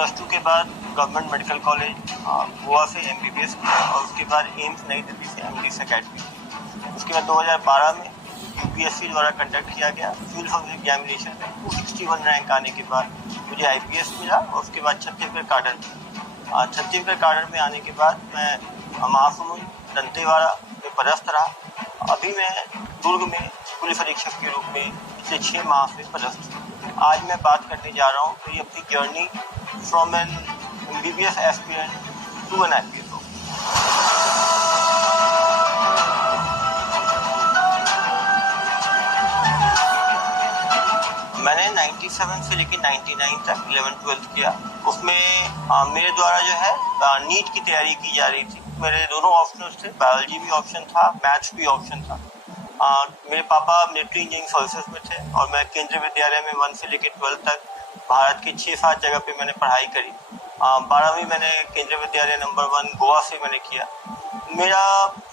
+2 के बाद government medical college Goa से MBBS किया और उसके बाद एम्स नई दिल्ली से MD अकेडमी। उसके बाद 2012 में UPSC द्वारा कंडक्ट किया गया सिविल सर्विस एग्जामिनेशन में 261 रैंक आने के बाद मुझे IPS मिला और उसके बाद छत्तीसगढ़ काडर में में आने के बाद मैं महासमुंद दंतेवाड़ा में पदस्थ रहा। अभी मैं दुर्ग में पुलिस अधीक्षक के रूप में पिछले 6 माह से पदस्थ हूँ। आज मैं बात करने जा रहा हूँ मेरी अपनी journey from an MBBS aspirant to an IPS officer. मैंने 97 से लेकर 99 तक 11-12 किया। उसमें मेरे द्वारा जो है नीट की तैयारी की जा रही थी। मेरे दोनों ऑप्शंस थे, बायोलॉजी भी ऑप्शन था, मैथ्स भी ऑप्शन था। मेरे पापा मिलिट्री इंजीनियरिंग सर्विसेज में थे और मैं केंद्रीय विद्यालय में 1 से लेकर 12 तक भारत के 6-7 जगह पे मैंने पढ़ाई करी। 12वीं मैंने केंद्रीय विद्यालय नंबर 1 गोवा से मैंने किया। मेरा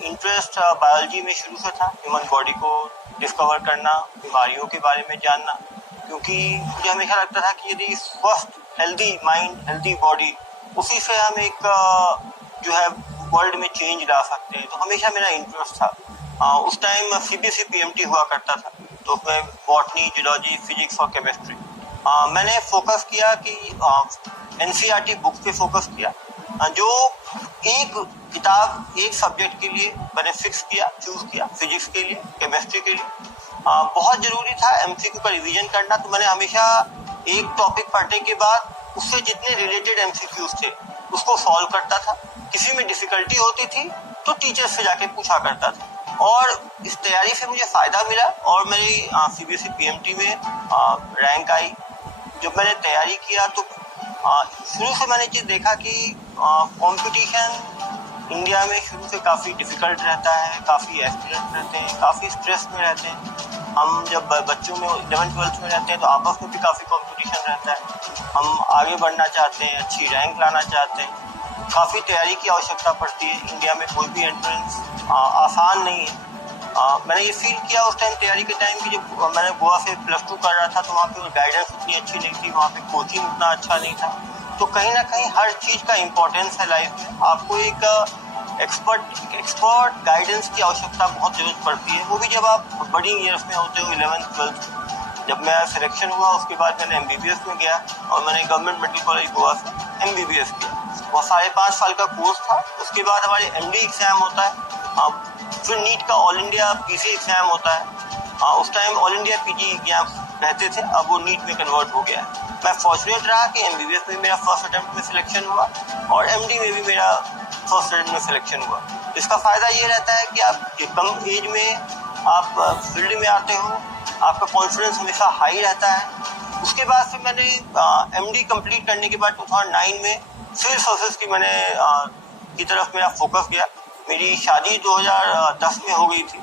इंटरेस्ट बायोलॉजी में शुरू से था, ह्यूमन बॉडी को डिस्कवर करना, बीमारियों के बारे में जानना, क्योंकि मुझे हमेशा लगता था कि यदि स्वस्थ हेल्दी माइंड हेल्दी बॉडी उसी से हम एक जो है वर्ल्ड में चेंज ला सकते हैं, तो हमेशा मेरा इंटरेस्ट था। उस टाइम CBSE PMT हुआ करता था, तो उसमें बॉटनी, जूलॉजी, फिजिक्स और केमिस्ट्री। मैंने फोकस किया कि NCERT बुक्स पे फोकस किया। जो एक किताब एक सब्जेक्ट के लिए मैंने चूज किया, फिजिक्स के लिए, केमिस्ट्री के लिए। बहुत जरूरी था MCQ का रिवीजन करना, तो मैंने हमेशा एक टॉपिक पढ़ने के बाद उससे जितने रिलेटेड MCQs थे उसको सॉल्व करता था। किसी में डिफिकल्टी होती थी तो टीचर से जाके पूछा करता था और इस तैयारी से मुझे फायदा मिला और मेरी CBSE PMT में रैंक आई। जब मैंने तैयारी किया तो शुरू से मैंने ये देखा कि कंपटीशन इंडिया में शुरू से काफ़ी डिफिकल्ट रहता है, काफ़ी एस्पिरेंट रहते हैं, काफ़ी स्ट्रेस में रहते हैं। हम जब बच्चों में 11-12 में रहते हैं तो आपस में भी काफ़ी कंपटीशन रहता है। हम आगे बढ़ना चाहते हैं, अच्छी रैंक लाना चाहते हैं, काफ़ी तैयारी की आवश्यकता पड़ती है। इंडिया में कोई भी एंट्रेंस आसान नहीं है। मैंने ये फील किया उस टाइम तैयारी के टाइम की, जब मैंने गोवा से +2 कर रहा था तो वहाँ पे गाइडेंस उतनी अच्छी नहीं थी, वहाँ पे कोचिंग उतना अच्छा नहीं था। तो कहीं ना कहीं हर चीज़ का इम्पोर्टेंस है लाइफ में। आपको एक एक्सपर्ट गाइडेंस की आवश्यकता बहुत जरूरत पड़ती है, वो भी जब आप बड़ी ईयर्स में होते हो, 11th-12th। जब मेरा सिलेक्शन हुआ उसके बाद मैंने MBBS में गया और मैंने गवर्नमेंट मेडिकल कॉलेज गोवा से MBBS किया। वो 5.5 साल का कोर्स था। उसके बाद हमारे MD एग्जाम होता है, फिर नीट का ऑल इंडिया PC एग्जाम होता है। उस time all India PG exam रहते थे, अब वो नीट में कन्वर्ट हो गया है। मैं फॉर्चुनेट रहा कि MBBS में मेरा फर्स्ट अटेम्प्ट में सिलेक्शन हुआ और MD में भी मेरा फर्स्ट अटेम्प्ट में सिलेक्शन हुआ। इसका फायदा ये रहता है कि आप कम एज में आप फील्ड में आते हो, आपका कॉन्फिडेंस हमेशा हाई रहता है। उसके बाद फिर मैंने MD कंप्लीट करने के बाद 2009 में सिविल सर्विसेज की की तरफ मेरा फोकस गया। मेरी शादी 2010 में हो गई थी।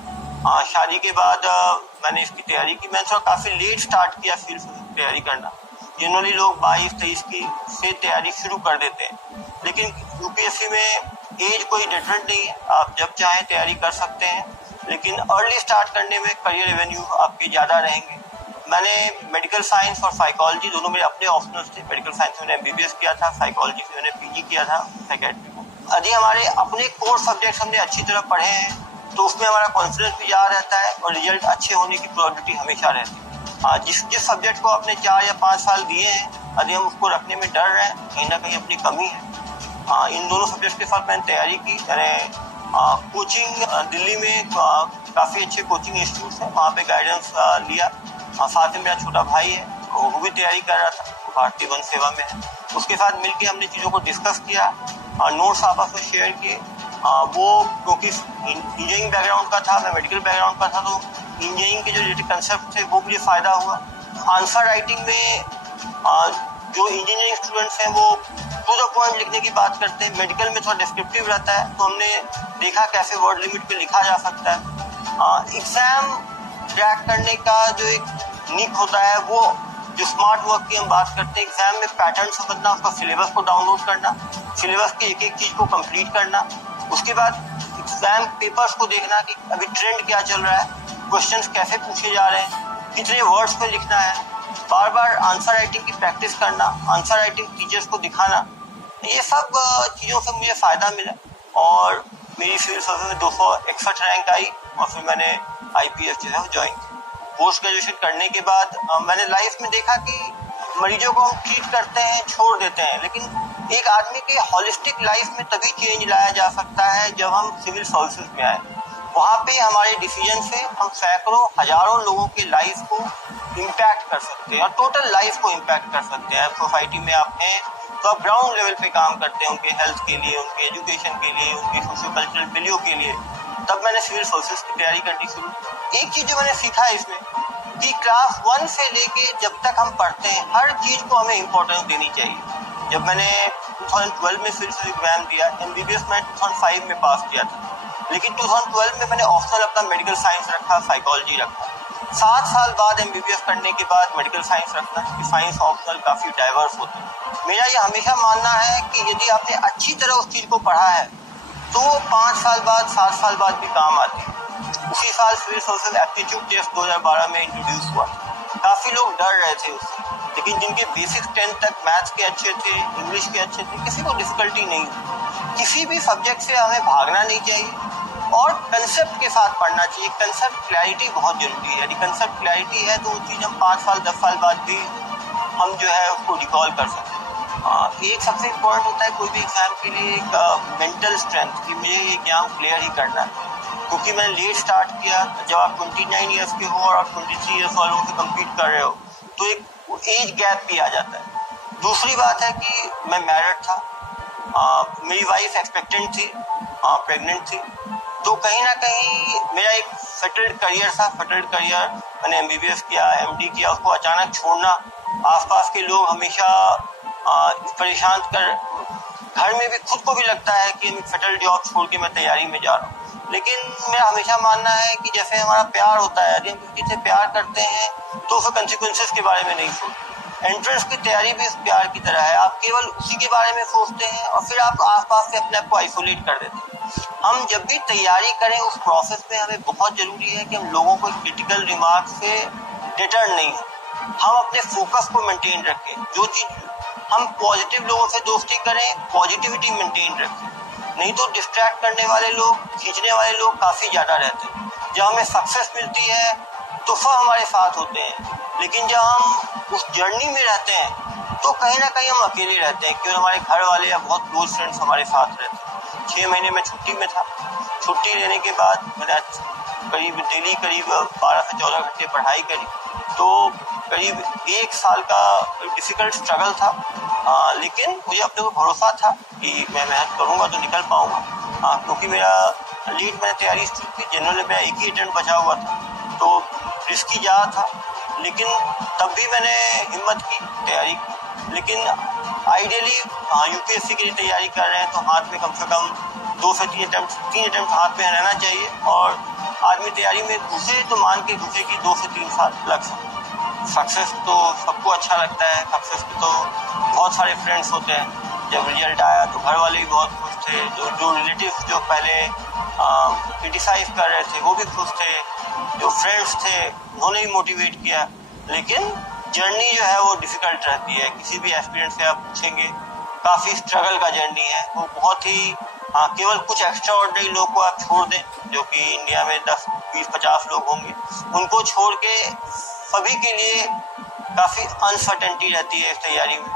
शादी के बाद मैंने इसकी तैयारी की। मैंने थोड़ा काफ़ी लेट स्टार्ट किया सिविल सर्विस की तैयारी करना। जनरली लोग 22-23 की से तैयारी शुरू कर देते हैं, लेकिन UPSC में एज कोई डिफरेंट नहीं है, आप जब चाहें तैयारी कर सकते हैं, लेकिन अर्ली स्टार्ट करने में करियर एवेन्यू आपके ज़्यादा रहेंगे। मैंने मेडिकल साइंस और साइकोलॉजी दोनों मेरे अपने ऑप्शनल्स थे। मेडिकल साइंस में मैंने MBBS किया था, साइकोलॉजी में मैंने PG किया था अकेडमी में। यदि हमारे अपने कोर सब्जेक्ट्स हमने अच्छी तरह पढ़े हैं तो उसमें हमारा कॉन्फिडेंस भी ज़्यादा रहता है और रिजल्ट अच्छे होने की प्रोबेबिलिटी हमेशा रहती है। जिस सब्जेक्ट को आपने 4 या 5 साल दिए हैं, यदि हम उसको रखने में डर रहे हैं, कहीं ना कहीं अपनी कमी है। इन दोनों सब्जेक्ट के साथ मैंने तैयारी की। मैंने कोचिंग दिल्ली में काफ़ी अच्छे कोचिंग इंस्टीट्यूट हैं, वहाँ पे गाइडेंस लिया। साथ में मेरा छोटा भाई है, वो भी तैयारी कर रहा था, वो भारतीय वन सेवा में है। उसके साथ मिलकर हमने चीज़ों को डिस्कस किया, नोट्स आपस में शेयर किए। वो क्योंकि इंजीनियरिंग बैकग्राउंड का था, मैं मेडिकल बैकग्राउंड का था, तो इंजीनियरिंग के जो रिलेटेड कंसेप्ट थे वो मुझे फ़ायदा हुआ। आंसर राइटिंग में जो इंजीनियरिंग स्टूडेंट्स हैं वो टू द पॉइंट लिखने की बात करते हैं, मेडिकल में थोड़ा डिस्क्रिप्टिव रहता है, तो हमने देखा कैसे वर्ड लिमिट पे लिखा जा सकता है। एग्ज़ाम क्रैक करने का जो एक निक होता है, वो जो स्मार्ट वर्क की हम बात करते हैं, एग्जाम में पैटर्न समझना, उसका सिलेबस को डाउनलोड करना, सिलेबस की एक एक चीज़ को कंप्लीट करना, उसके बाद एग्जाम पेपर्स को देखना कि अभी ट्रेंड क्या चल रहा है, क्वेश्चंस कैसे पूछे जा रहे हैं, कितने वर्ड्स पे लिखना है, बार बार आंसर राइटिंग की प्रैक्टिस करना, आंसर राइटिंग टीचर्स को दिखाना, ये सब चीज़ों से मुझे फ़ायदा मिला और मेरी सिविल सर्विस में 261 रैंक आई और फिर मैंने IPS जो है वो ज्वाइन किया। पोस्ट ग्रेजुएशन करने के बाद मैंने लाइफ में देखा कि मरीजों को हम ट्रीट करते हैं, छोड़ देते हैं, लेकिन एक आदमी के हॉलिस्टिक लाइफ में तभी चेंज लाया जा सकता है जब हम सिविल सर्विसेज में आए। वहाँ पे हमारे डिसीजन से हम सैकड़ों हजारों लोगों की लाइफ को इम्पैक्ट कर सकते हैं और टोटल लाइफ को इम्पैक्ट कर सकते हैं। सोसाइटी में आप हैं तो आप ग्राउंड लेवल पे काम करते हैं उनके हेल्थ के लिए, उनके एजुकेशन के लिए, उनके सोशो कल्चरल वैल्यू के लिए। तब मैंने सिविल सर्विसेज की तैयारी करनी शुरू। एक चीज जो मैंने सीखा है इसमें कि क्लास 1 से लेके जब तक हम पढ़ते हैं हर चीज को हमें इम्पोर्टेंस देनी चाहिए। जब मैंने 2012 में सिविल सर्विस एग्जाम दिया, MBBS मैं 2005 में पास किया था, लेकिन 2012 में मैंने ऑप्शनल अपना मेडिकल साइंस रखा, साइकोलॉजी रखा। 7 साल बाद MBBS करने के बाद मेडिकल साइंस रखना, क्योंकि साइंस ऑप्शनल काफ़ी डाइवर्स होते हैं। मेरा ये हमेशा मानना है कि यदि आपने अच्छी तरह उस चीज़ को पढ़ा है तो 5 साल बाद, 7 साल बाद भी काम आती है। उसी साल सिविल सर्विसेज एप्टीट्यूड टेस्ट 2012 में इंट्रोड्यूस हुआ। काफ़ी लोग डर रहे थे उससे, लेकिन जिनके बेसिक 10 तक मैथ्स के अच्छे थे, इंग्लिश के अच्छे थे, किसी को डिफिकल्टी नहीं हुई। किसी भी सब्जेक्ट से हमें भागना नहीं चाहिए और कंसेप्ट के साथ पढ़ना चाहिए। कंसेप्ट क्लैरिटी बहुत जरूरी है। यदि कंसेप्ट क्लैरिटी है तो वो चीज़ हम 5 साल 10 साल बाद भी हम जो है उसको रिकॉल कर सकते हैं। एक सबसे इम्पोर्टेंट होता है कोई भी एग्जाम के लिए एक मेंटल स्ट्रेंथ कि मुझे ये एग्जाम क्लियर ही करना है, क्योंकि मैंने लेट स्टार्ट किया। जब आप 29 ईयर्स के हो और आप 23 ईयर्स वालों से कम्पीट कर रहे हो तो एक एज गैप भी आ जाता है। दूसरी बात है कि मैं मैरिड था, मेरी वाइफ एक्सपेक्टेंट थी, प्रेग्नेंट थी, तो कहीं ना कहीं मेरा एक सेटल्ड करियर था। सेटल्ड करियर, मैंने MBBS किया, MD किया, उसको अचानक छोड़ना, आसपास के लोग हमेशा परेशान कर, घर में भी खुद को भी लगता है कि सेटल्ड जॉब छोड़ के मैं तैयारी में जा रहा हूँ। लेकिन मेरा हमेशा मानना है कि जैसे हमारा प्यार होता है, यदि हम किसी से प्यार करते हैं तो फिर कंसिक्वेंसेस के बारे में नहीं सोचते। एंट्रेंस की तैयारी भी इस प्यार की तरह है, आप केवल उसी के बारे में सोचते हैं और फिर आप आसपास से अपने आप को आइसोलेट कर देते हैं। हम जब भी तैयारी करें उस प्रोसेस में हमें बहुत जरूरी है कि हम लोगों को क्रिटिकल रिमार्क से डिटर्न नहीं हो, हम अपने फोकस को मेंटेन रखें। जो चीज हम पॉजिटिव लोगों से दोस्ती करें, पॉजिटिविटी मेंटेन रखें, नहीं तो डिस्ट्रैक्ट करने वाले लोग, खींचने वाले लोग काफ़ी ज़्यादा रहते हैं। जब हमें सक्सेस मिलती है तो सब हमारे साथ होते हैं, लेकिन जब हम उस जर्नी में रहते हैं तो कहीं ना कहीं हम अकेले रहते हैं, क्योंकि हमारे घर वाले या बहुत क्लोज फ्रेंड्स हमारे साथ रहते हैं। 6 महीने में छुट्टी में था। छुट्टी लेने के बाद मैंने करीब 12 से 14 घंटे पढ़ाई करी, तो करीब 1 साल का डिफिकल्ट स्ट्रगल था, लेकिन मुझे अपने को भरोसा था कि मैं मेहनत करूँगा तो निकल पाऊँगा, क्योंकि मेरा लीड मैंने तैयारी शुरू की, जनरल में मेरा एक ही अटेम्प्ट बचा हुआ था, तो रिस्की ज़्यादा था, लेकिन तब भी मैंने हिम्मत की, तैयारी की। लेकिन आइडियली UPSC के लिए तैयारी कर रहे हैं तो हाथ में कम से कम 2 से 3 अटेम्प्ट हाथ में रहना चाहिए, और आदमी तैयारी में घुसे तो मान के घुसे कि 2 से 3 साल लग सकते। सक्सेस तो सबको अच्छा लगता है, सक्सेस के तो बहुत सारे फ्रेंड्स होते हैं। जब रिजल्ट आया तो घर वाले भी बहुत खुश थे, जो रिलेटिव्स जो पहले क्रिटिसाइज कर रहे थे वो भी खुश थे, जो फ्रेंड्स थे उन्होंने भी मोटिवेट किया। लेकिन जर्नी जो है वो डिफ़िकल्ट रहती है, किसी भी एस्पिरेंट से आप पूछेंगे, काफ़ी स्ट्रगल का जर्नी है वो, बहुत ही केवल कुछ एक्स्ट्रा ऑर्डिनरी लोग को आप छोड़ दें, जो कि इंडिया में 10, 20, 50 लोग होंगे, उनको छोड़ के सभी के लिए काफ़ी अनसर्टेनिटी रहती है इस तैयारी में।